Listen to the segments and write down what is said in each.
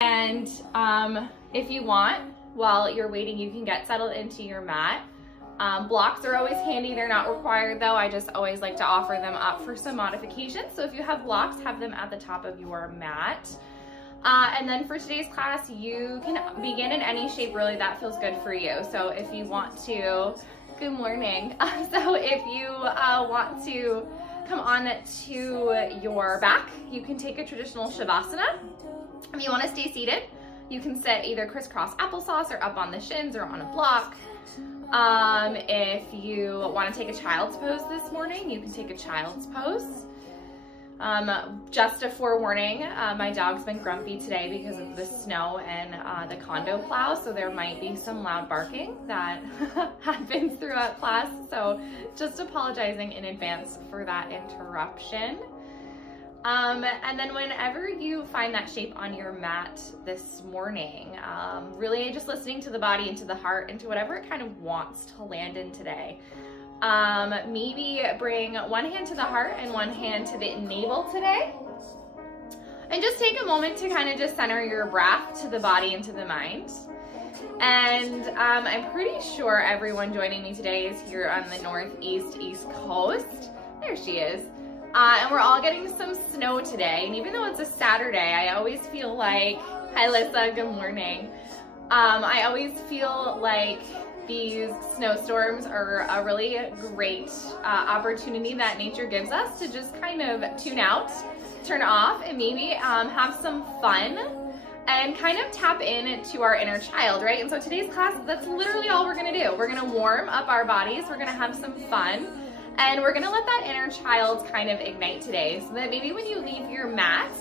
And if you want, while you're waiting, you can get settled into your mat. Blocks are always handy. They're not required though. I just always like to offer them up for some modifications. So if you have blocks, have them at the top of your mat. And then for today's class, you can begin in any shape really that feels good for you. So if you want to, good morning. So if you want to come on to your back, you can take a traditional Shavasana. If you want to stay seated, you can sit either crisscross applesauce or up on the shins or on a block. If you want to take a child's pose this morning, you can take a child's pose. Just a forewarning, my dog's been grumpy today because of the snow and the condo plow, so there might be some loud barking that happens throughout class, so just apologizing in advance for that interruption. And then whenever you find that shape on your mat this morning, really just listening to the body and to the heart and to whatever it kind of wants to land in today. Maybe bring one hand to the heart and one hand to the navel today. And just take a moment to kind of just center your breath to the body and to the mind. And I'm pretty sure everyone joining me today is here on the northeast, east coast. There she is. And we're all getting some snow today. And even though it's a Saturday, I always feel like, hi Lissa, good morning. I always feel like these snowstorms are a really great opportunity that nature gives us to just kind of tune out, turn off, and maybe have some fun and kind of tap into our inner child, right? And so today's class, that's literally all we're gonna do. We're gonna warm up our bodies, we're gonna have some fun, and we're gonna let that inner child kind of ignite today, so that maybe when you leave your mat,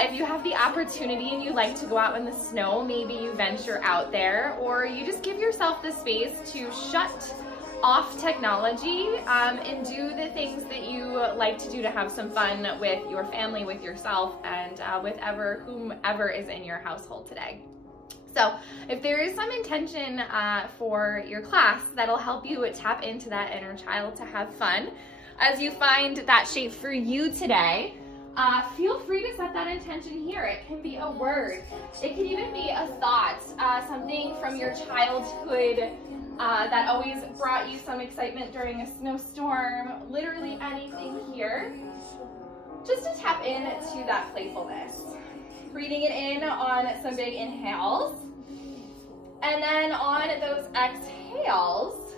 if you have the opportunity and you like to go out in the snow, maybe you venture out there, or you just give yourself the space to shut off technology and do the things that you like to do to have some fun with your family, with yourself, and with whomever is in your household today. So if there is some intention for your class that'll help you tap into that inner child to have fun, as you find that shape for you today, feel free to set that intention here. It can be a word. It can even be a thought, something from your childhood that always brought you some excitement during a snowstorm, literally anything here, just to tap into that playfulness. Breathing it in on some big inhales, and then on those exhales,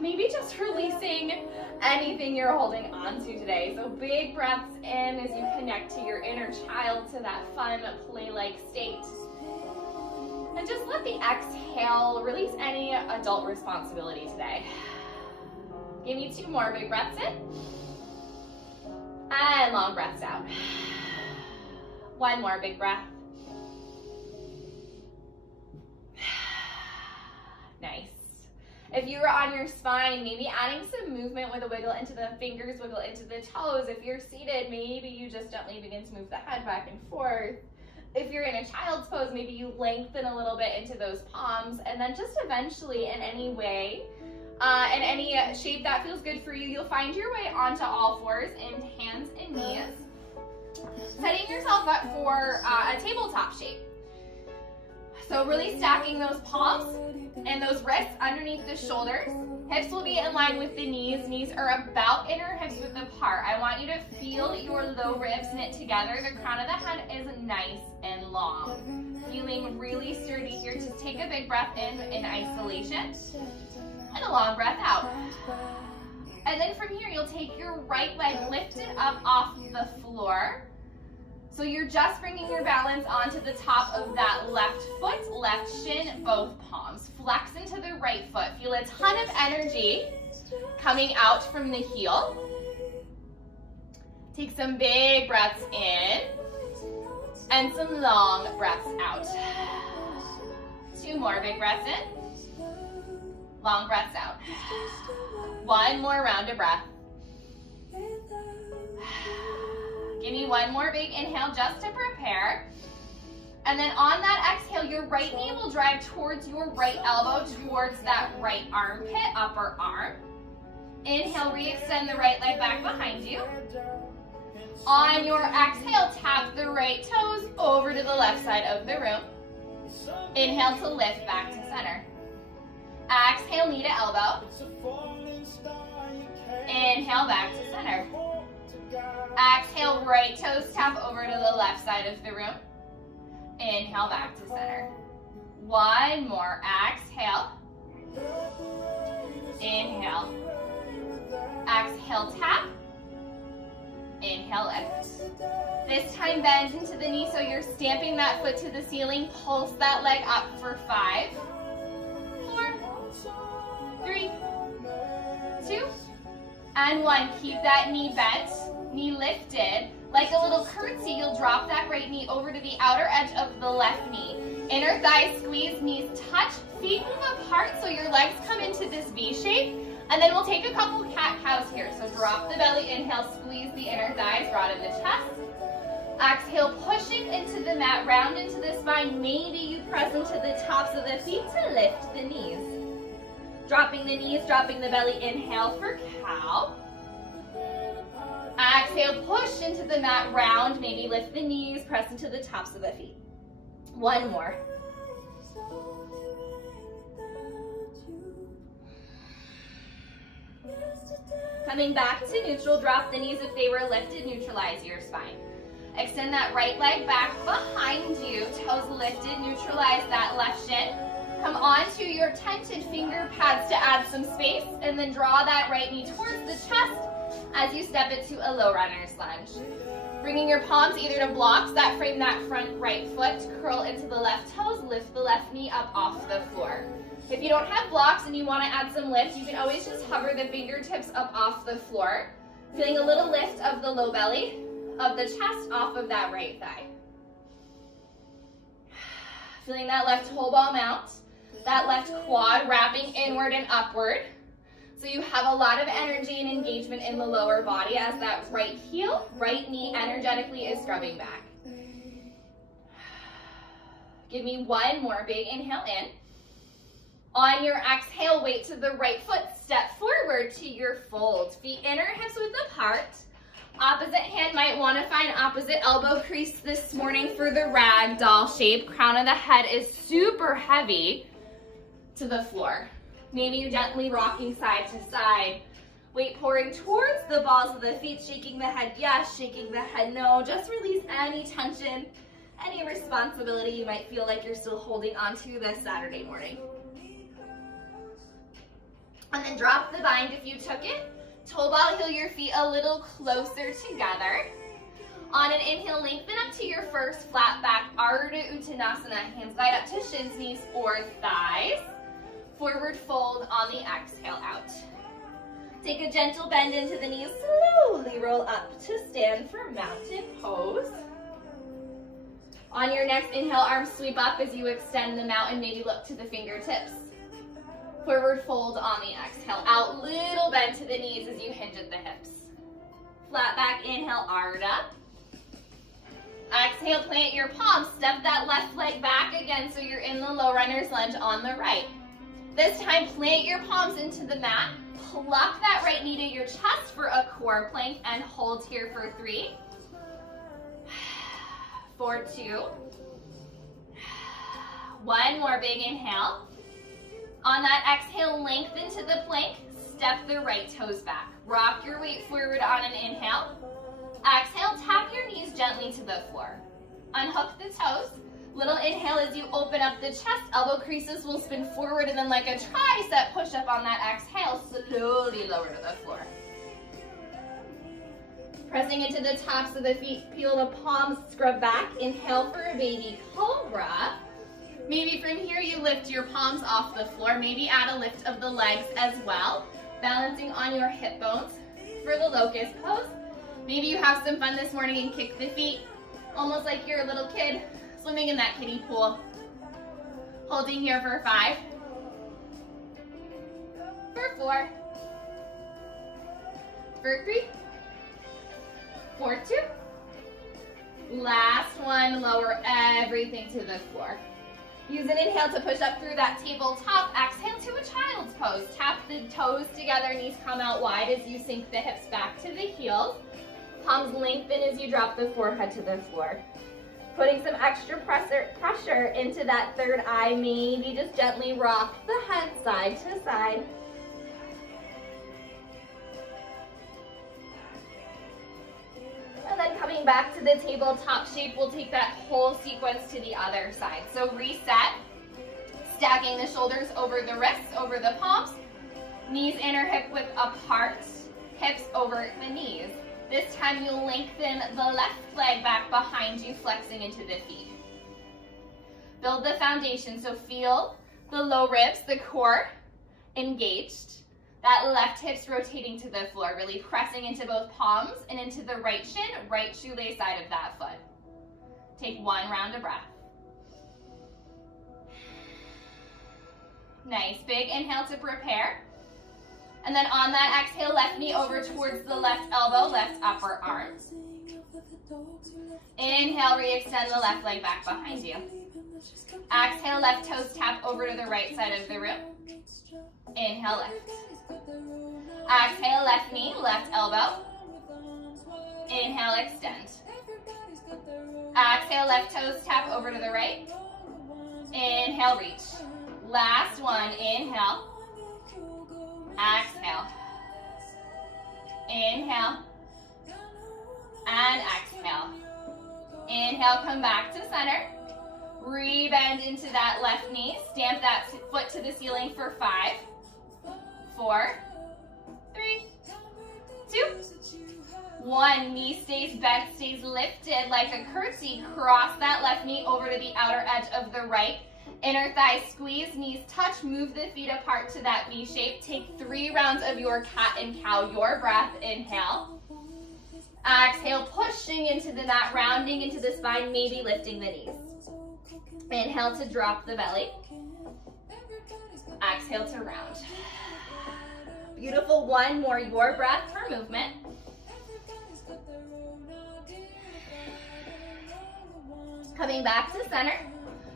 maybe just releasing anything you're holding on to today. So big breaths in as you connect to your inner child, to that fun play-like state. And just let the exhale release any adult responsibility today. Give me 2 more big breaths in. And long breaths out. 1 more big breath. Nice. If you're on your spine, maybe adding some movement with a wiggle into the fingers, wiggle into the toes. If you're seated, maybe you just gently begin to move the head back and forth. If you're in a child's pose, maybe you lengthen a little bit into those palms, and then just eventually in any way, in any shape that feels good for you, you'll find your way onto all fours in hands and knees, setting yourself up for a tabletop shape. So really stacking those palms and those wrists underneath the shoulders. Hips will be in line with the knees. Knees are about inner hips width apart. I want you to feel your low ribs knit together. The crown of the head is nice and long. Feeling really sturdy here. Just take a big breath in isolation and a long breath out. And then from here, you'll take your right leg lifted up off the floor. So you're just bringing your balance onto the top of that left foot, left shin, both palms. Flex into the right foot. Feel a ton of energy coming out from the heel. Take some big breaths in and some long breaths out. 2 more big breaths in, long breaths out. 1 more round of breath. Give me 1 more big inhale just to prepare. And then on that exhale, your right knee will drive towards your right elbow, towards that right armpit, upper arm. Inhale, re-extend the right leg back behind you. On your exhale, tap the right toes over to the left side of the room. Inhale to lift back to center. Exhale, knee to elbow. Inhale, back to center. Exhale, right toes tap over to the left side of the room. Inhale, back to center. One more. Exhale. Inhale. Exhale, tap. Inhale, lift. This time bend into the knee so you're stamping that foot to the ceiling. Pulse that leg up for 5, 4, 3, 2, and 1. Keep that knee bent, knee lifted. Like a little curtsy, you'll drop that right knee over to the outer edge of the left knee. Inner thighs squeeze, knees touch, feet move apart so your legs come into this V shape. And then we'll take a couple cat-cows here. So drop the belly, inhale, squeeze the inner thighs, broaden the chest. Exhale, pushing into the mat, round into the spine. Maybe you press into the tops of the feet to lift the knees. Dropping the knees, dropping the belly, inhale for cow. Exhale, push into the mat, round, maybe lift the knees, press into the tops of the feet. One more. Coming back to neutral, drop the knees if they were lifted, neutralize your spine. Extend that right leg back behind you, toes lifted, neutralize that left shin. Come onto your tented finger pads to add some space, and then draw that right knee towards the chest as you step it to a low runner's lunge. Bringing your palms either to blocks that frame that front right foot, curl into the left toes, lift the left knee up off the floor. If you don't have blocks and you want to add some lift, you can always just hover the fingertips up off the floor, feeling a little lift of the low belly, of the chest off of that right thigh. Feeling that left whole ball mount, that left quad wrapping inward and upward. So you have a lot of energy and engagement in the lower body as that right heel, right knee energetically is scrubbing back. Give me one more big inhale in. On your exhale, weight to the right foot, step forward to your fold. Feet inner, hips width apart. Opposite hand might want to find opposite elbow crease this morning for the rag doll shape. Crown of the head is super heavy to the floor. Maybe you're gently rocking side to side. Weight pouring towards the balls of the feet, shaking the head yes, shaking the head no. Just release any tension, any responsibility you might feel like you're still holding onto this Saturday morning. And then drop the bind if you took it. Toe ball, heel your feet a little closer together. On an inhale, lengthen up to your first flat back, Ardha Uttanasana. Hands glide up to shins, knees, or thighs. Forward fold on the exhale out. Take a gentle bend into the knees, slowly roll up to stand for mountain pose. On your next inhale, arms sweep up as you extend them out and maybe look to the fingertips. Forward fold on the exhale out, little bend to the knees as you hinge at the hips. Flat back, inhale, Ardha. Exhale, plant your palms, step that left leg back again so you're in the low runner's lunge on the right. This time, plant your palms into the mat, pluck that right knee to your chest for a core plank and hold here for 3, for 2, one more big inhale. On that exhale, lengthen to the plank, step the right toes back. Rock your weight forward on an inhale. Exhale, tap your knees gently to the floor. Unhook the toes. Little inhale as you open up the chest, elbow creases will spin forward and then like a tricep push up on that exhale, slowly lower to the floor. Pressing into the tops of the feet, peel the palms, scrub back. Inhale for a baby cobra. Maybe from here you lift your palms off the floor. Maybe add a lift of the legs as well. Balancing on your hip bones for the locust pose. Maybe you have some fun this morning and kick the feet, almost like you're a little kid swimming in that kiddie pool. Holding here for 5, for 4, for 3, for 2. Last one, lower everything to the floor. Use an inhale to push up through that tabletop. Exhale to a child's pose. Tap the toes together, knees come out wide as you sink the hips back to the heels. Palms lengthen as you drop the forehead to the floor. Putting some extra pressure into that third eye, maybe just gently rock the head side to side. And then coming back to the tabletop shape, we'll take that whole sequence to the other side. So reset, stacking the shoulders over the wrists, over the palms, knees inner hip width apart, hips over the knees. This time you'll lengthen the left leg back behind you, flexing into the feet. Build the foundation, so feel the low ribs, the core engaged. That left hip's rotating to the floor, really pressing into both palms and into the right shin, right shoelace side of that foot. Take one round of breath. Nice, big inhale to prepare. And then on that exhale, left knee over towards the left elbow, left upper arm. Inhale, re-extend the left leg back behind you. Exhale, left toes tap over to the right side of the room. Inhale, lift. Exhale, left knee, left elbow. Inhale, extend. Exhale, left toes tap over to the right. Inhale, reach. Last one, inhale. Exhale. Inhale. And exhale. Inhale, come back to center. Re-bend into that left knee. Stamp that foot to the ceiling for 5, 4, 3, 2, 1. Knee stays bent, stays lifted like a curtsy. Cross that left knee over to the outer edge of the right. Inner thigh squeeze, knees touch, move the feet apart to that V shape. Take 3 rounds of your cat and cow, your breath. Inhale. Exhale, pushing into the mat, rounding into the spine, maybe lifting the knees. Inhale to drop the belly. Exhale to round. Beautiful, one more, your breath per movement. Coming back to center.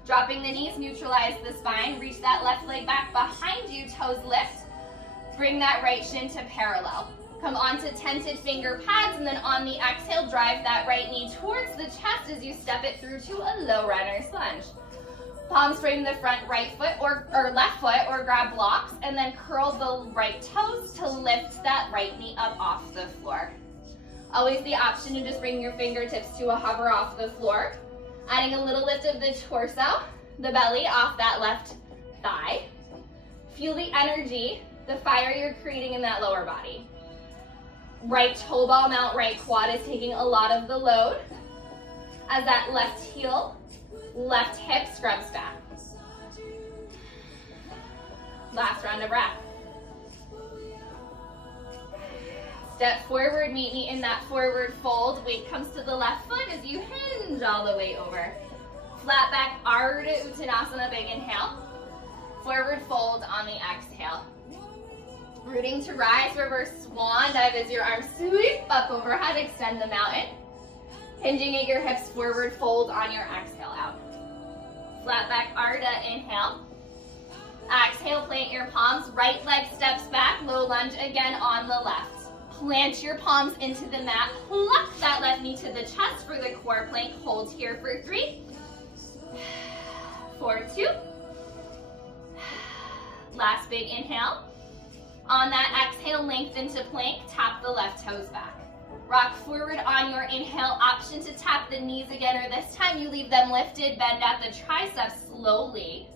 Dropping the knees, neutralize the spine. Reach that left leg back behind you, toes lift. Bring that right shin to parallel. Come onto tented finger pads, and then on the exhale, drive that right knee towards the chest as you step it through to a low runner's lunge. Palms frame the front right foot or left foot, or grab blocks, and then curl the right toes to lift that right knee up off the floor. Always the option to just bring your fingertips to a hover off the floor. Adding a little lift of the torso, the belly off that left thigh. Feel the energy, the fire you're creating in that lower body. Right toe ball mount, right quad is taking a lot of the load as that left heel, left hip scrubs back. Last round of breath. Step forward, meet me in that forward fold. Weight comes to the left foot as you hinge all the way over. Flat back, Ardha Uttanasana, big inhale. Forward fold on the exhale. Rooting to rise, reverse swan dive as your arms sweep up overhead, extend the mountain. Hinging at your hips, forward fold on your exhale out. Flat back, Ardha, inhale. Exhale, plant your palms, right leg steps back, low lunge again on the left. Plant your palms into the mat, pluck that left knee to the chest for the core plank. Hold here for 3, 4, 2. Last big inhale. On that exhale, lengthen to plank, tap the left toes back. Rock forward on your inhale, option to tap the knees again, or this time you leave them lifted, bend at the triceps, slowly,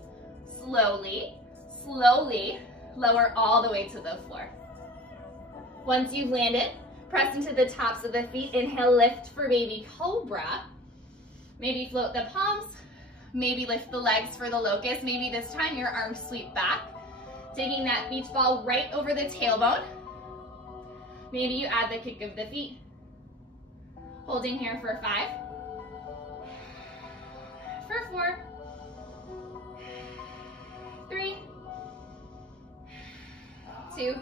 slowly, slowly, lower all the way to the floor. Once you've landed, press into the tops of the feet, inhale, lift for baby cobra. Maybe float the palms, maybe lift the legs for the locust, maybe this time your arms sweep back. Taking that beach ball right over the tailbone. Maybe you add the kick of the feet. Holding here for 5, for 4, 3, 2,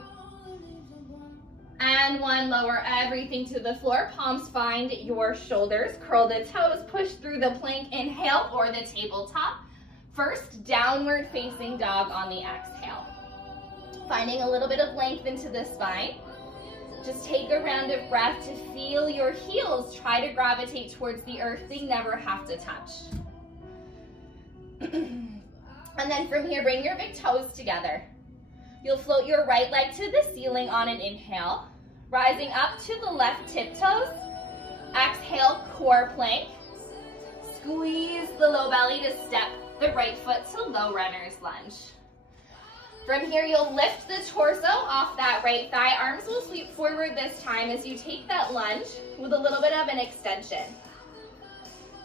and 1. Lower everything to the floor. Palms find your shoulders. Curl the toes, push through the plank, inhale, or the tabletop. First, downward facing dog on the exhale. Finding a little bit of length into the spine. Just take a round of breath to feel your heels try to gravitate towards the earth. They never have to touch. And then from here, bring your big toes together. You'll float your right leg to the ceiling on an inhale, rising up to the left tiptoes. Exhale, core plank. Squeeze the low belly to step the right foot to low runner's lunge. From here, you'll lift the torso off that right thigh. Arms will sweep forward this time as you take that lunge with a little bit of an extension.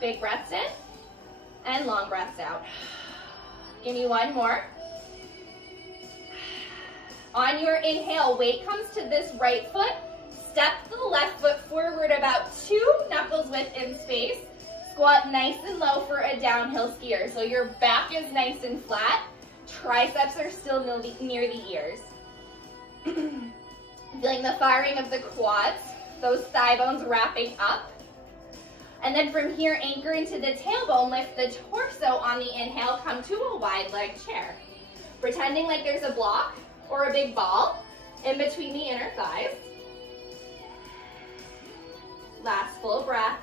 Big breaths in and long breaths out. Give me one more. On your inhale, weight comes to this right foot. Step the left foot forward about 2 knuckles width in space. Squat nice and low for a downhill skier. So your back is nice and flat. Triceps are still near the ears. Feeling the firing of the quads, those thigh bones wrapping up. And then from here, anchor into the tailbone, lift the torso on the inhale, come to a wide leg chair. Pretending like there's a block or a big ball in between the inner thighs. Last full breath.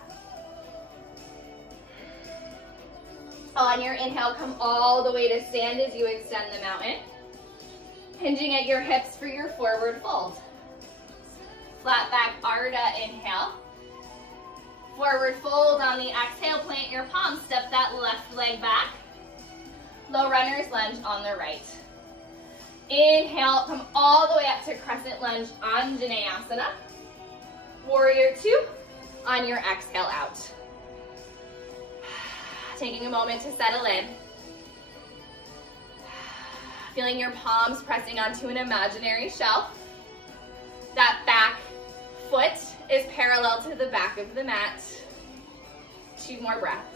On your inhale, come all the way to stand as you extend the mountain. Hinging at your hips for your forward fold. Flat back Ardha inhale. Forward fold on the exhale, plant your palms, step that left leg back. Low runner's lunge on the right. Inhale, come all the way up to crescent lunge, Anjaneyasana. Warrior 2 on your exhale out. Taking a moment to settle in. Feeling your palms pressing onto an imaginary shelf. That back foot is parallel to the back of the mat. 2 more breaths.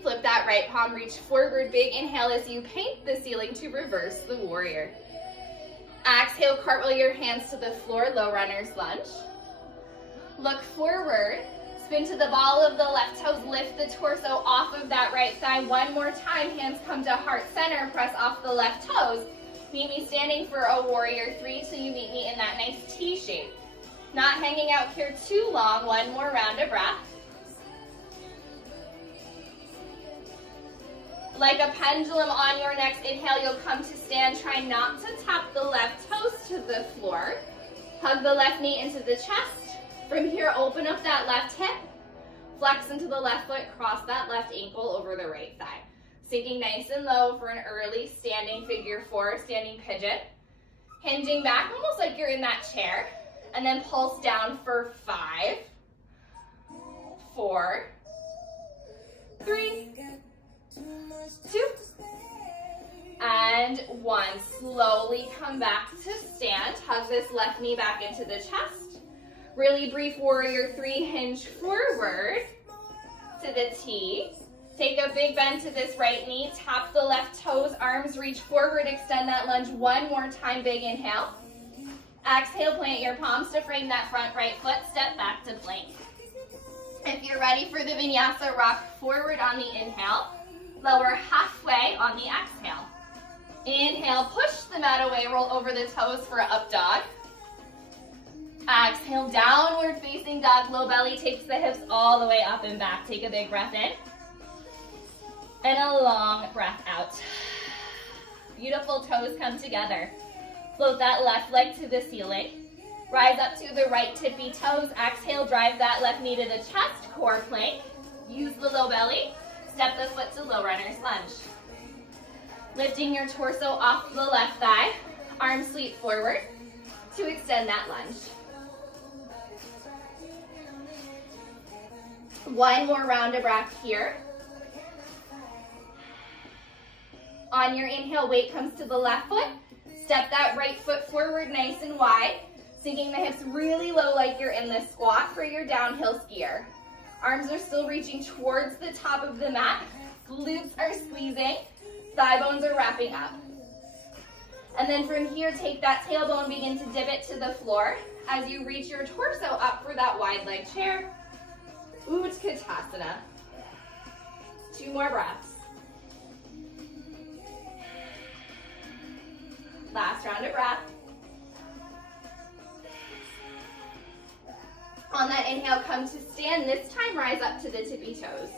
Flip that right palm, reach forward, big inhale as you paint the ceiling to reverse the warrior. Exhale, cartwheel your hands to the floor, low runner's lunge. Look forward, spin to the ball of the left toes, lift the torso off of that right thigh. One more time, hands come to heart center, press off the left toes. Meet me standing for a warrior 3 till you meet me in that nice T shape. Not hanging out here too long, one more round of breath. Like a pendulum on your next inhale, you'll come to stand. Try not to tap the left toes to the floor. Hug the left knee into the chest. From here, open up that left hip. Flex into the left foot, cross that left ankle over the right thigh. Sinking nice and low for an early standing figure 4, standing pigeon. Hinging back, almost like you're in that chair. And then pulse down for 5, 4, 3, 2, and 1. Slowly come back to stand. Hug this left knee back into the chest. Really brief warrior 3, hinge forward to the T. Take a big bend to this right knee. Tap the left toes, arms reach forward, extend that lunge one more time, big inhale. Exhale, plant your palms to frame that front right foot, step back to plank. If you're ready for the vinyasa, rock forward on the inhale, lower halfway on the exhale. Inhale, push the mat away, roll over the toes for an up dog. Exhale, downward facing dog, low belly takes the hips all the way up and back. Take a big breath in. And a long breath out. Beautiful toes come together. Float that left leg to the ceiling. Rise up to the right tippy toes. Exhale, drive that left knee to the chest, core plank. Use the low belly. Step the foot to low runner's lunge. Lifting your torso off the left thigh. Arms sweep forward to extend that lunge. One more round of breath here. On your inhale, weight comes to the left foot. Step that right foot forward nice and wide, sinking the hips really low like you're in the squat for your downhill skier. Arms are still reaching towards the top of the mat. Glutes are squeezing. Thigh bones are wrapping up. And then from here, take that tailbone, begin to dip it to the floor as you reach your torso up for that wide leg chair. Utkatasana. 2 more breaths. Last round of breath. On that inhale, come to stand. This time, rise up to the tippy toes.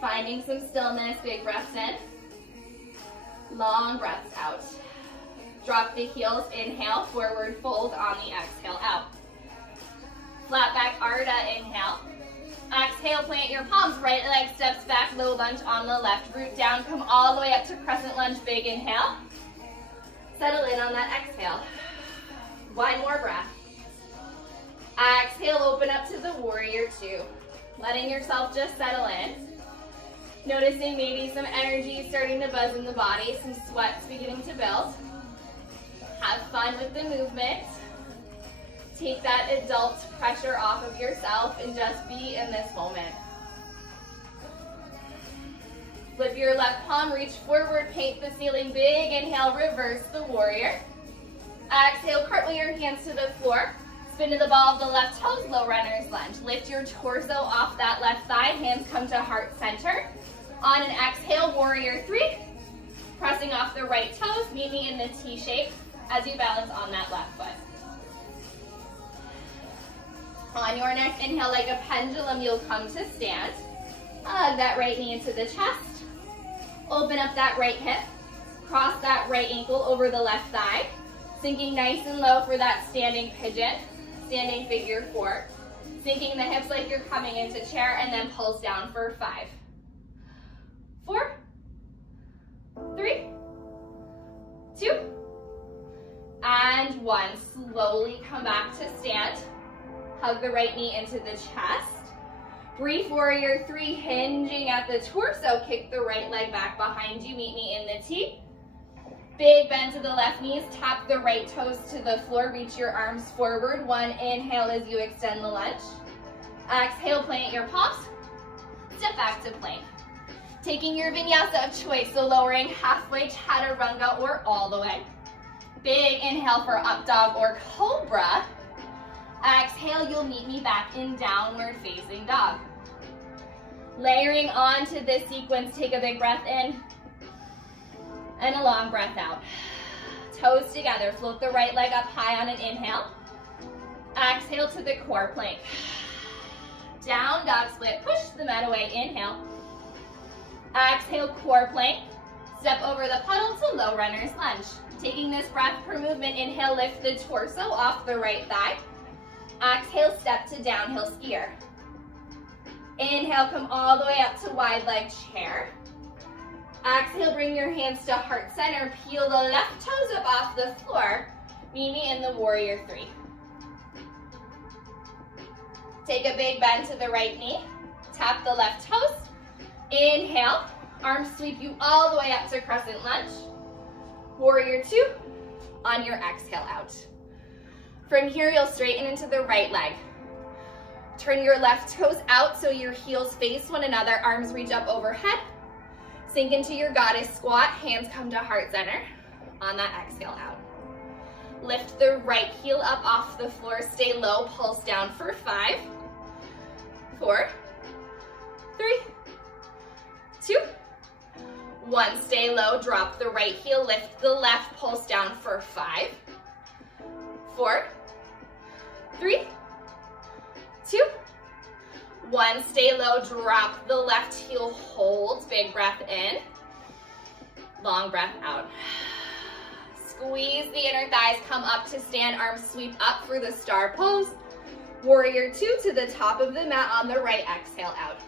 Finding some stillness, big breaths in. Long breaths out. Drop the heels, inhale, forward fold on the exhale out. Flat back Ardha, inhale. Exhale, plant your palms, right leg steps back, low lunge on the left, root down, come all the way up to crescent lunge, big inhale. Settle in on that exhale. One more breath. Exhale, open up to the warrior two. Letting yourself just settle in. Noticing maybe some energy starting to buzz in the body, some sweats beginning to build. Have fun with the movement. Take that adult pressure off of yourself and just be in this moment. Flip your left palm, reach forward, paint the ceiling, big inhale, reverse the warrior. Exhale, cartwheel your hands to the floor. Spin to the ball of the left toes, low runner's lunge. Lift your torso off that left thigh, hands come to heart center. On an exhale, warrior three. Pressing off the right toes, meet me in the T shape as you balance on that left foot. On your next inhale, like a pendulum, you'll come to stand. Hug that right knee into the chest. Open up that right hip. Cross that right ankle over the left thigh. Sinking nice and low for that standing pigeon. Standing figure four. Sinking the hips like you're coming into chair and then pulse down for 5, 4, 3, 2, and 1. Slowly come back to stand. Hug the right knee into the chest. Brief warrior three, hinging at the torso. Kick the right leg back behind you. Meet me in the T. Big bend to the left knees. Tap the right toes to the floor. Reach your arms forward. One inhale as you extend the lunge. Exhale, plant your palms. Step back to plank. Taking your vinyasa of choice, so lowering halfway, chaturanga, or all the way. Big inhale for up dog or cobra. Exhale, you'll meet me back in downward facing dog. Layering onto this sequence, take a big breath in and a long breath out. Toes together, float the right leg up high on an inhale. Exhale to the core plank. Down dog split, push the mat away, inhale. Exhale, core plank. Step over the puddle to low runner's lunge. Taking this breath per movement, inhale, lift the torso off the right thigh. Exhale, step to downhill skier. Inhale, come all the way up to wide leg chair. Exhale, bring your hands to heart center. Peel the left toes up off the floor. Meet me in the warrior three. Take a big bend to the right knee. Tap the left toes. Inhale, arms sweep you all the way up to crescent lunge. Warrior two, on your exhale out. From here, you'll straighten into the right leg. Turn your left toes out so your heels face one another, arms reach up overhead. Sink into your goddess squat, hands come to heart center. On that exhale out. Lift the right heel up off the floor, stay low, pulse down for 5, 4, 3, 2, 1. Stay low, drop the right heel, lift the left, pulse down for 5, 4, 3, 2, 1. Stay low, drop the left heel, hold, big breath in, long breath out. Squeeze the inner thighs, come up to stand, arms sweep up for the star pose. Warrior two to the top of the mat on the right, exhale out.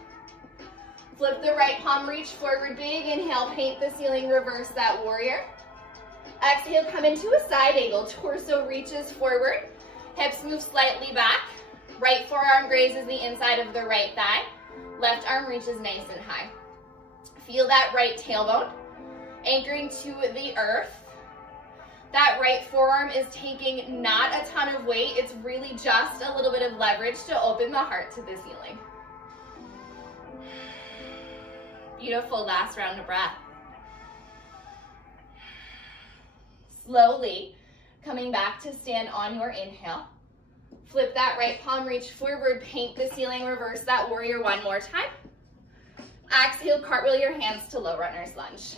Flip the right palm, reach forward, big inhale, paint the ceiling, reverse that warrior. Exhale, come into a side angle, torso reaches forward, hips move slightly back, right forearm grazes the inside of the right thigh, left arm reaches nice and high. Feel that right tailbone, anchoring to the earth. That right forearm is taking not a ton of weight, it's really just a little bit of leverage to open the heart to the ceiling. Beautiful, last round of breath. Slowly coming back to stand on your inhale. Flip that right palm, reach forward, paint the ceiling, reverse that warrior one more time. Exhale, cartwheel your hands to low runner's lunge.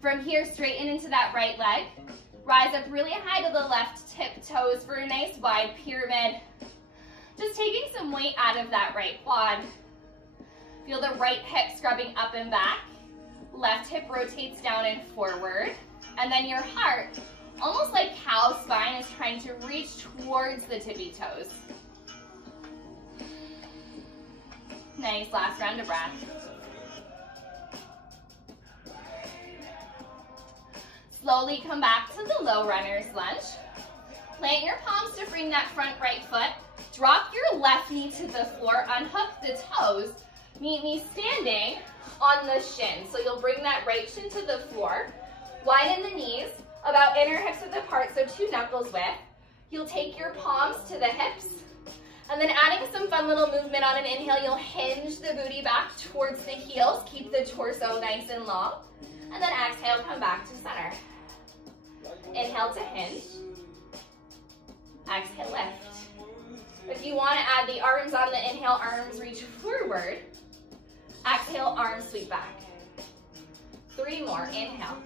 From here, straighten into that right leg. Rise up really high to the left tiptoes for a nice wide pyramid. Just taking some weight out of that right quad. Feel the right hip scrubbing up and back. Left hip rotates down and forward. And then your heart, almost like cow spine, is trying to reach towards the tippy toes. Nice, last round of breath. Slowly come back to the low runner's lunge. Plant your palms to bring that front right foot. Drop your left knee to the floor, unhook the toes. Meet me standing on the shin. So you'll bring that right shin to the floor. Widen the knees, about inner hips width apart, so 2 knuckles width. You'll take your palms to the hips. And then adding some fun little movement on an inhale, you'll hinge the booty back towards the heels. Keep the torso nice and long. And then exhale, come back to center. Inhale to hinge. Exhale, lift. If you want to add the arms on the inhale, arms reach forward. Exhale, arms sweep back. 3 more, inhale.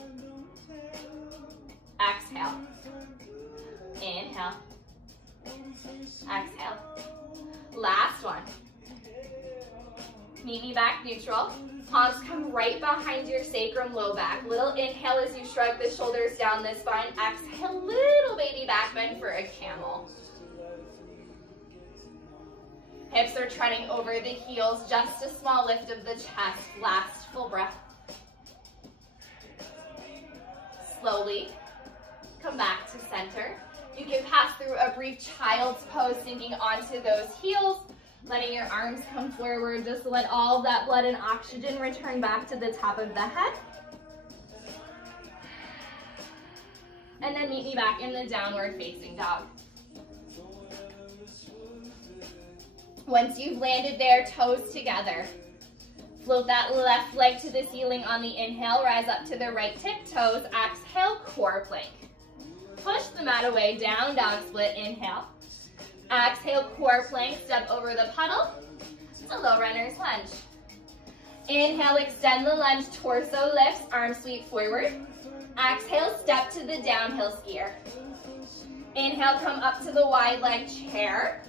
Exhale. Inhale. Exhale. Last one. Meet me back neutral. Palms come right behind your sacrum, low back. Little inhale as you shrug the shoulders down the spine. Exhale, little baby back bend for a camel. Hips are trending over the heels, just a small lift of the chest. Last full breath. Slowly come back to center. You can pass through a brief child's pose, sinking onto those heels, letting your arms come forward, just to let all of that blood and oxygen return back to the top of the head. And then meet me back in the downward facing dog. Once you've landed there, toes together. Float that left leg to the ceiling on the inhale, rise up to the right tiptoes, exhale, core plank. Push the mat away, down dog split, inhale. Exhale, core plank, step over the puddle. It's a low runner's lunge. Inhale, extend the lunge, torso lifts, arms sweep forward. Exhale, step to the downhill skier. Inhale, come up to the wide leg chair.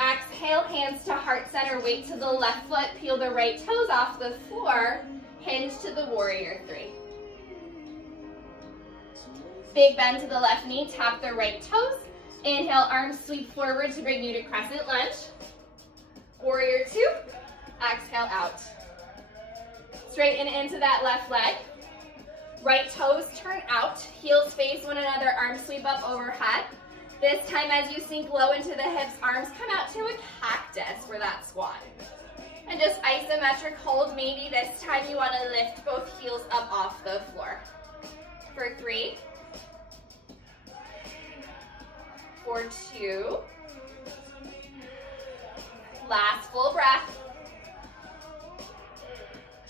Exhale, hands to heart center, weight to the left foot, peel the right toes off the floor, hinge to the warrior 3. Big bend to the left knee, tap the right toes. Inhale, arms sweep forward to bring you to crescent lunge. Warrior 2, exhale out. Straighten into that left leg. Right toes turn out, heels face one another, arms sweep up overhead. This time as you sink low into the hips, arms come out to a cactus for that squat. And just isometric hold, maybe this time you want to lift both heels up off the floor. For 3, for 2, last full breath.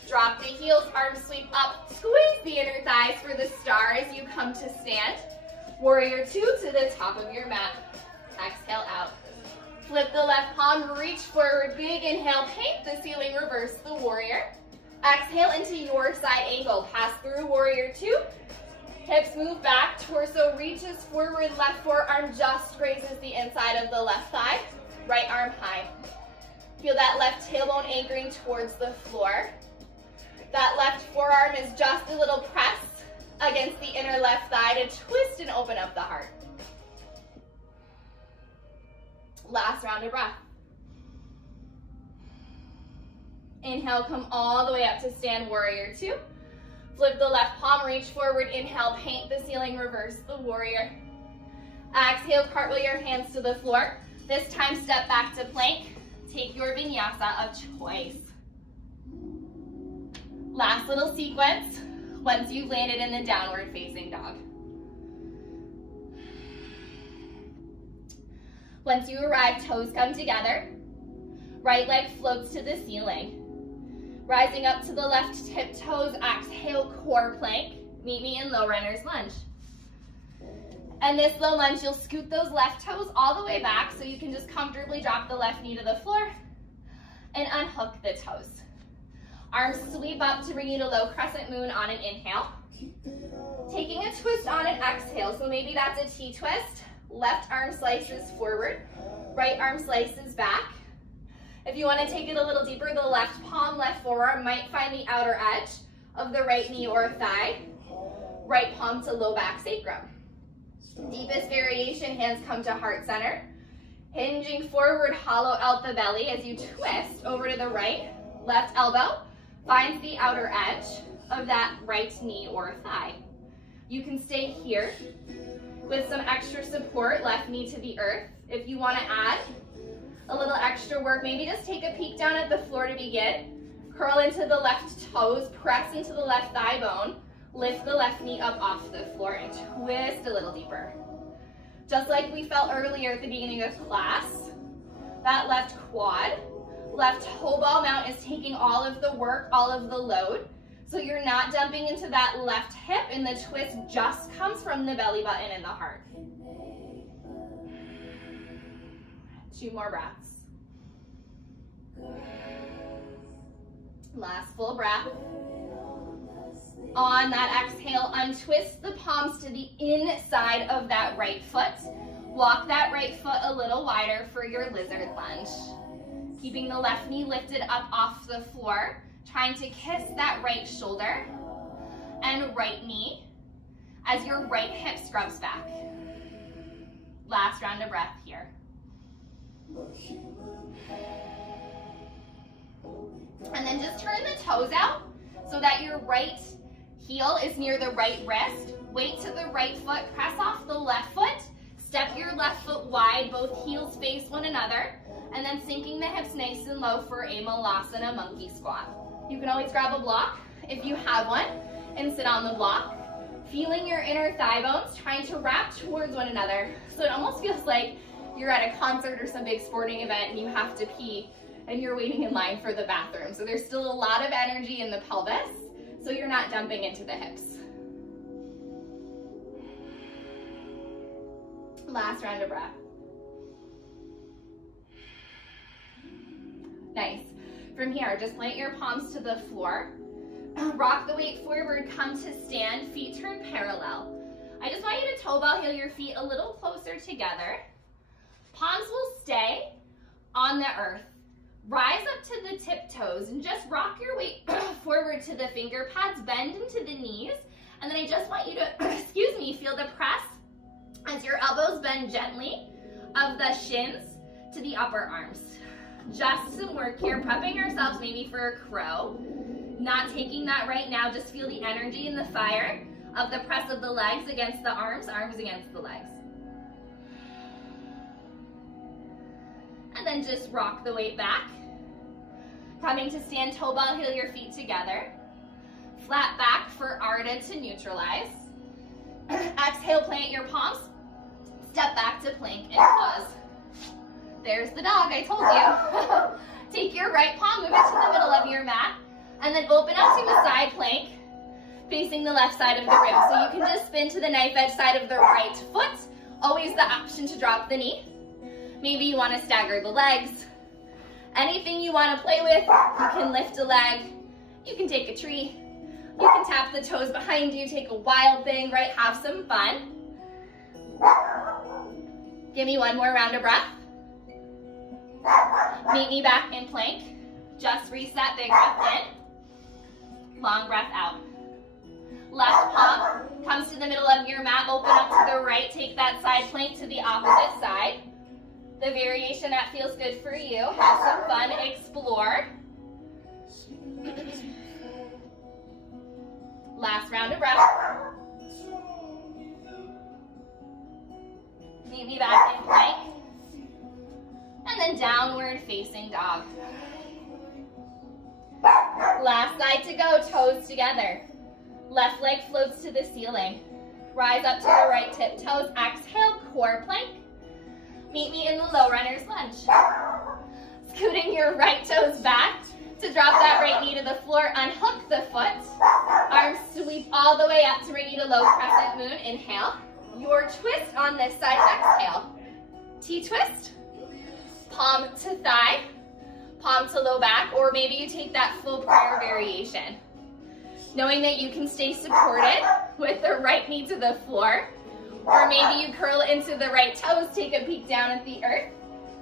Drop the heels, arms sweep up, squeeze the inner thighs for the star as you come to stand. Warrior 2 to the top of your mat. Exhale out. Flip the left palm, reach forward, big inhale, paint the ceiling, reverse the warrior. Exhale into your side angle, pass through warrior 2. Hips move back, torso reaches forward, left forearm just grazes the inside of the left thigh, right arm high. Feel that left tailbone anchoring towards the floor. That left forearm is just a little press against the inner left thigh to twist and open up the heart. Last round of breath. Inhale, come all the way up to stand, warrior 2. Flip the left palm, reach forward, inhale, paint the ceiling, reverse the warrior. Exhale, cartwheel your hands to the floor. This time, step back to plank. Take your vinyasa of choice. Last little sequence, once you've landed in the downward facing dog. Once you arrive, toes come together. Right leg floats to the ceiling. Rising up to the left tiptoes, exhale, core plank. Meet me in low runner's lunge. And this low lunge, you'll scoot those left toes all the way back so you can just comfortably drop the left knee to the floor and unhook the toes. Arms sweep up to bring you to low crescent moon on an inhale. Taking a twist on an exhale, so maybe that's a T-twist. Left arm slices forward, right arm slices back. If you want to take it a little deeper, the left palm, left forearm might find the outer edge of the right knee or thigh. Right palm to low back sacrum. Deepest variation, hands come to heart center. Hinging forward, hollow out the belly as you twist over to the right. Left elbow finds the outer edge of that right knee or thigh. You can stay here with some extra support, left knee to the earth. If you want to add a little extra work, maybe just take a peek down at the floor to begin. Curl into the left toes, press into the left thigh bone, lift the left knee up off the floor and twist a little deeper. Just like we felt earlier at the beginning of class, that left quad, left toe ball mount is taking all of the work, all of the load. So you're not dumping into that left hip, and the twist just comes from the belly button and the heart. 2 more breaths. Last full breath. On that exhale, untwist the palms to the inside of that right foot. Walk that right foot a little wider for your lizard lunge. Keeping the left knee lifted up off the floor, trying to kiss that right shoulder and right knee as your right hip scrubs back. Last round of breath here. And then just turn the toes out so that your right heel is near the right wrist. Weight to the right foot, press off the left foot. Step your left foot wide, both heels face one another, and then sinking the hips nice and low for a Malasana monkey squat. You can always grab a block if you have one and sit on the block, feeling your inner thigh bones, trying to wrap towards one another. So it almost feels like you're at a concert or some big sporting event and you have to pee and you're waiting in line for the bathroom. So there's still a lot of energy in the pelvis, so you're not dumping into the hips. Last round of breath. Nice. From here, just plant your palms to the floor. Rock the weight forward, come to stand, feet turn parallel. I just want you to toe ball heel your feet a little closer together. Palms will stay on the earth. Rise up to the tiptoes and just rock your weight forward to the finger pads, bend into the knees, and then I just want you to, excuse me, feel the press as your elbows bend gently of the shins to the upper arms. Just some work here, prepping ourselves maybe for a crow. Not taking that right now, just feel the energy and the fire of the press of the legs against the arms, arms against the legs. And then just rock the weight back. Coming to stand, toe ball heel your feet together. Flat back for Ardha to neutralize. Exhale, plant your palms. Step back to plank and pause. There's the dog, I told you. Take your right palm, move it to the middle of your mat, and then open up to the side plank, facing the left side of the rib. So you can just spin to the knife edge side of the right foot. Always the option to drop the knee. Maybe you want to stagger the legs. Anything you want to play with, you can lift a leg, you can take a tree, you can tap the toes behind you, take a wild thing, right? Have some fun. Give me one more round of breath. Meet me back in plank. Just reset, big breath in. Long breath out. Left palm comes to the middle of your mat, open up to the right, take that side plank to the opposite side. The variation that feels good for you. Have some fun, explore. Last round of breath. Meet me back in plank. And then downward facing dog. Last side to go, toes together. Left leg floats to the ceiling. Rise up to the right tiptoes. Exhale, core plank. Meet me in the low runner's lunge. Scooting your right toes back to drop that right knee to the floor. Unhook the foot. Arms sweep all the way up to bring you to low crescent moon. Inhale. Your twist on this side. Exhale. T-twist. Palm to thigh. Palm to low back. Or maybe you take that full prayer variation. knowing that you can stay supported with the right knee to the floor, or maybe you curl into the right toes, take a peek down at the earth,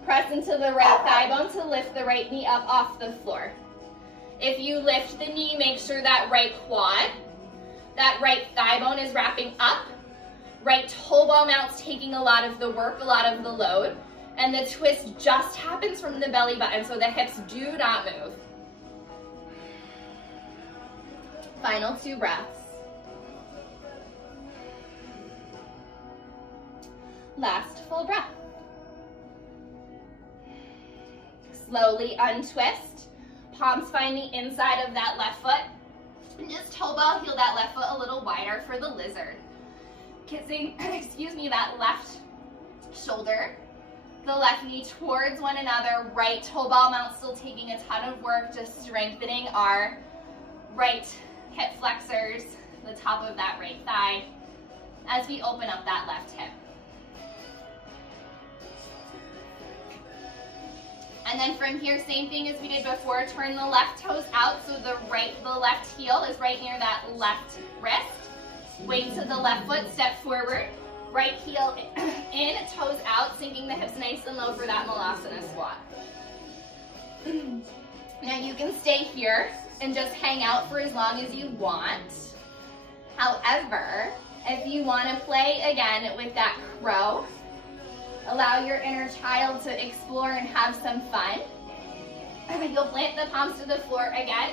press into the right thigh bone to lift the right knee up off the floor. If you lift the knee, make sure that right quad, that right thigh bone is wrapping up, right toe ball mount's taking a lot of the work, a lot of the load, and the twist just happens from the belly button, so the hips do not move. Final 2 breaths. Last full breath. Slowly untwist. Palms find the inside of that left foot. And just toe ball heel that left foot a little wider for the lizard. Kissing, excuse me, that left shoulder, the left knee towards one another, right toe ball mount still taking a ton of work, just strengthening our right hip flexors, the top of that right thigh, as we open up that left hip. And then from here, same thing as we did before, turn the left toes out so the left heel is right near that left wrist. Weight to the left foot, step forward, right heel in, toes out, sinking the hips nice and low for that malasana squat. Now you can stay here and just hang out for as long as you want. However, if you want to play again with that crow, allow your inner child to explore and have some fun. You'll plant the palms to the floor again,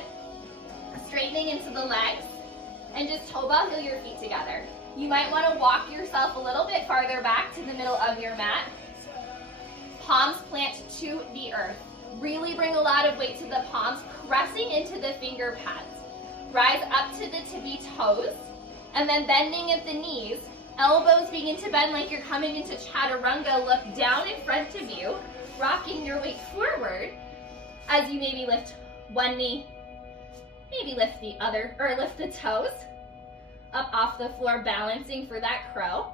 straightening into the legs, and just toe ball heel your feet together. You might want to walk yourself a little bit farther back to the middle of your mat. Palms plant to the earth. Really bring a lot of weight to the palms, pressing into the finger pads. Rise up to the tippy toes, and then bending at the knees. Elbows begin to bend like you're coming into chaturanga. Look down in front of you, rocking your weight forward as you maybe lift one knee, maybe lift the other, or lift the toes up off the floor, balancing for that crow.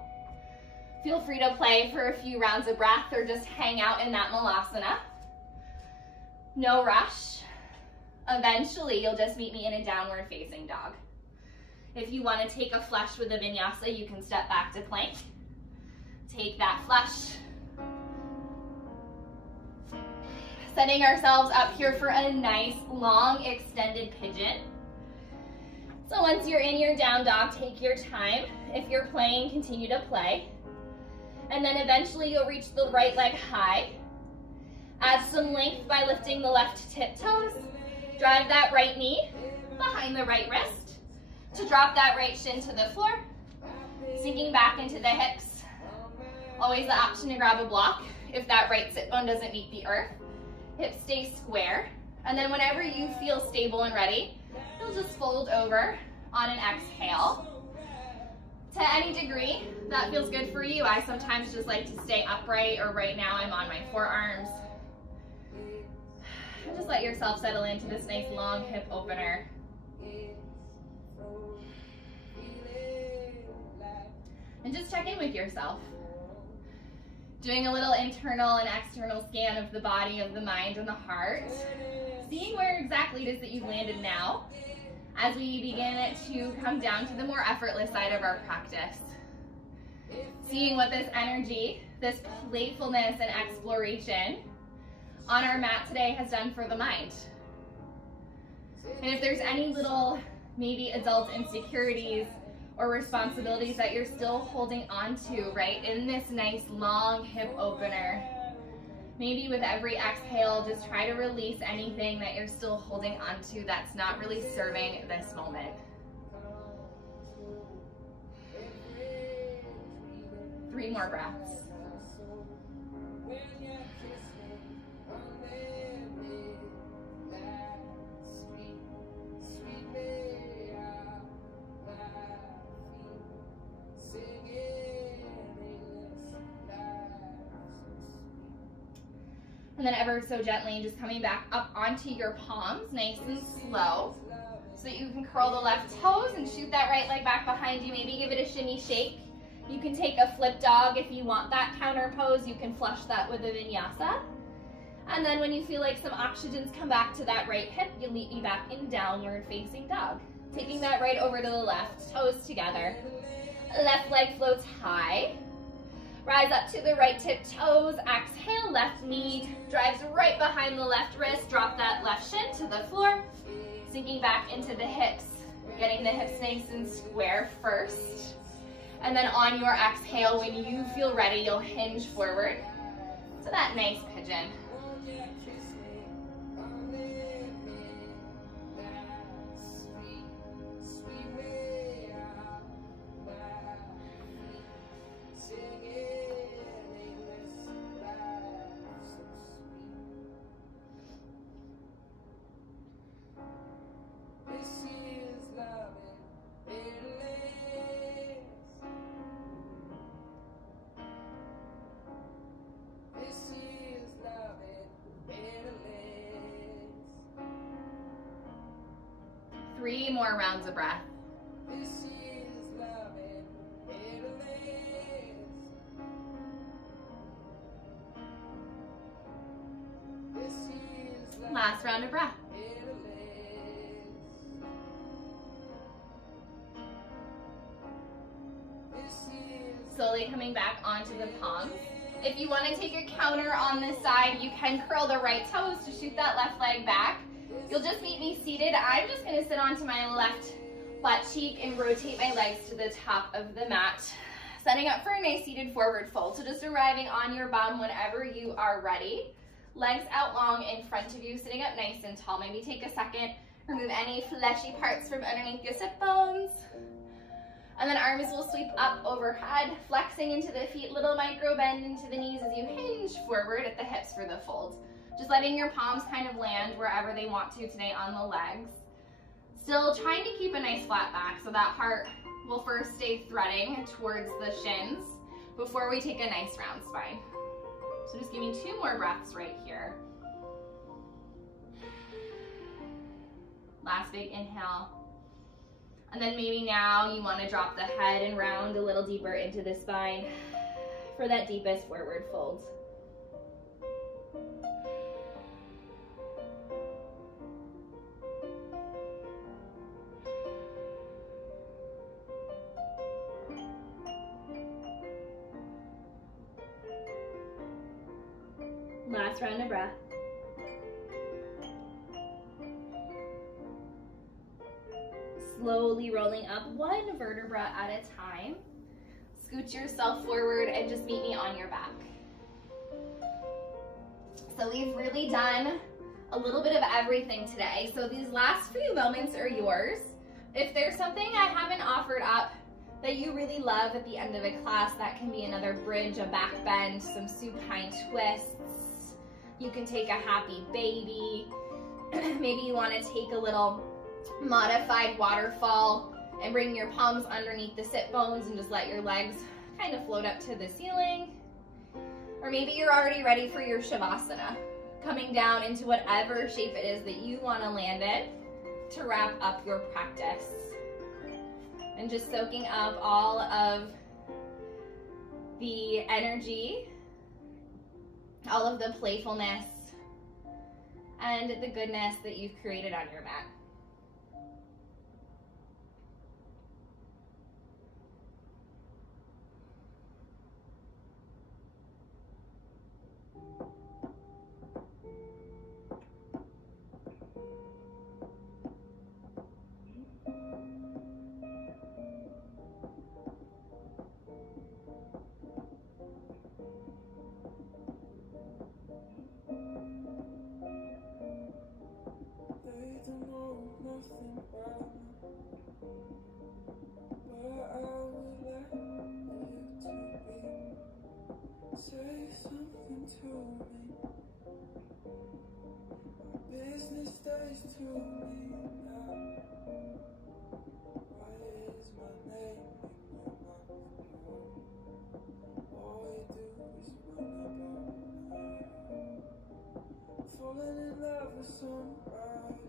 Feel free to play for a few rounds of breath or just hang out in that malasana. No rush. Eventually, you'll just meet me in a downward facing dog. If you want to take a flush with a vinyasa, you can step back to plank. Take that flush. Setting ourselves up here for a nice, long, extended pigeon. So once you're in your down dog, take your time. If you're playing, continue to play. And then eventually you'll reach the right leg high. Add some length by lifting the left tiptoes. Drive that right knee behind the right wrist to drop that right shin to the floor. Sinking back into the hips. Always the option to grab a block if that right sit bone doesn't meet the earth. Hips stay square. And then whenever you feel stable and ready, you'll just fold over on an exhale. To any degree that feels good for you, I sometimes just like to stay upright, or right now I'm on my forearms. And just let yourself settle into this nice long hip opener. And just check in with yourself. Doing a little internal and external scan of the body, of the mind, and the heart. Seeing where exactly it is that you've landed now as we begin to come down to the more effortless side of our practice. Seeing what this energy, this playfulness and exploration on our mat today has done for the mind. And if there's any little, maybe adult insecurities or responsibilities that you're still holding on to, right, in this nice long hip opener, maybe with every exhale, just try to release anything that you're still holding on to that's not really serving this moment. 3 more breaths. And then ever so gently, just coming back up onto your palms, nice and slow, so that you can curl the left toes and shoot that right leg back behind you. Maybe give it a shimmy shake. You can take a flip dog if you want that counter pose. You can flush that with a vinyasa. And then when you feel like some oxygen's come back to that right hip, you lead me back in downward facing dog. Taking that right over to the left, toes together. Left leg floats high. Rise up to the right tip toes. Exhale, left knee drives right behind the left wrist. Drop that left shin to the floor. Sinking back into the hips. Getting the hips nice and square first. And then on your exhale, when you feel ready, you'll hinge forward to that nice pigeon. Three more rounds of breath. Last round of breath. Slowly coming back onto the palms. If you want to take a counter on this side, you can curl the right toes to shoot that left leg back. You'll just meet me seated. I'm just going to sit onto my left butt cheek and rotate my legs to the top of the mat. Setting up for a nice seated forward fold. So just arriving on your bum whenever you are ready. Legs out long in front of you, sitting up nice and tall. Maybe take a second, remove any fleshy parts from underneath your sit bones. And then arms will sweep up overhead, flexing into the feet, little micro bend into the knees as you hinge forward at the hips for the fold. Just letting your palms kind of land wherever they want to today on the legs. Still trying to keep a nice flat back, so that heart will first stay threading towards the shins before we take a nice round spine. So just give me 2 more breaths right here. Last big inhale. And then maybe now you want to drop the head and round a little deeper into the spine for that deepest forward fold. Last round of breath. Slowly rolling up 1 vertebra at a time. Scoot yourself forward and just meet me on your back. So we've really done a little bit of everything today. So these last few moments are yours. If there's something I haven't offered up that you really love at the end of a class, that can be another bridge, a back bend, some supine twists. You can take a happy baby. Maybe you want to take a little modified waterfall and bring your palms underneath the sit bones and just let your legs kind of float up to the ceiling. Or maybe you're already ready for your Shavasana, coming down into whatever shape it is that you want to land in to wrap up your practice. And just soaking up all of the energy, all of the playfulness, and the goodness that you've created on your mat. Say something to me. Business days to me now. What is my name in my mouth? All you do is run about. Falling in love with somebody.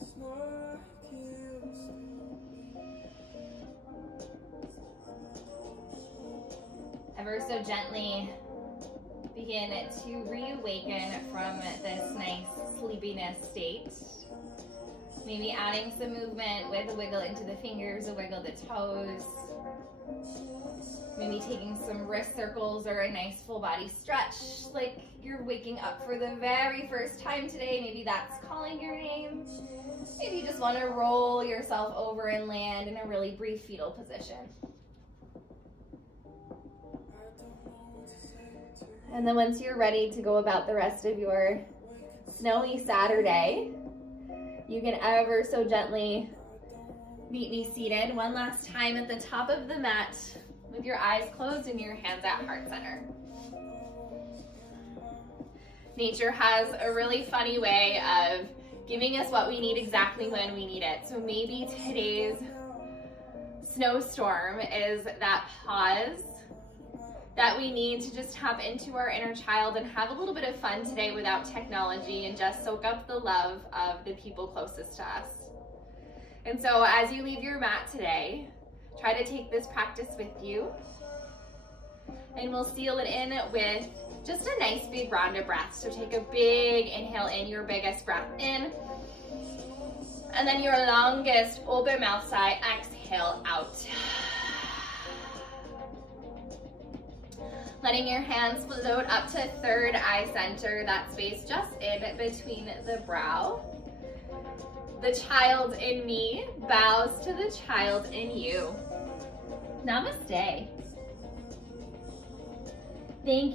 It's not like it used to be. Ever so gently begin to reawaken from this nice sleepiness state. Maybe adding some movement with a wiggle into the fingers, a wiggle the toes. Maybe taking some wrist circles or a nice full body stretch like you're waking up for the very first time today. Maybe that's calling your name. Maybe you just want to roll yourself over and land in a really brief fetal position. And then once you're ready to go about the rest of your snowy Saturday, you can ever so gently meet me seated one last time at the top of the mat with your eyes closed and your hands at heart center. Nature has a really funny way of giving us what we need exactly when we need it. So maybe today's snowstorm is that pause that we need to just tap into our inner child and have a little bit of fun today without technology and just soak up the love of the people closest to us. And so as you leave your mat today, try to take this practice with you, and we'll seal it in with just a nice big round of breaths. So take a big inhale in, your biggest breath in, and then your longest open mouth sigh, exhale out. Letting your hands float up to third eye center, that space just in between the brow. The child in me bows to the child in you. Namaste. Thank you.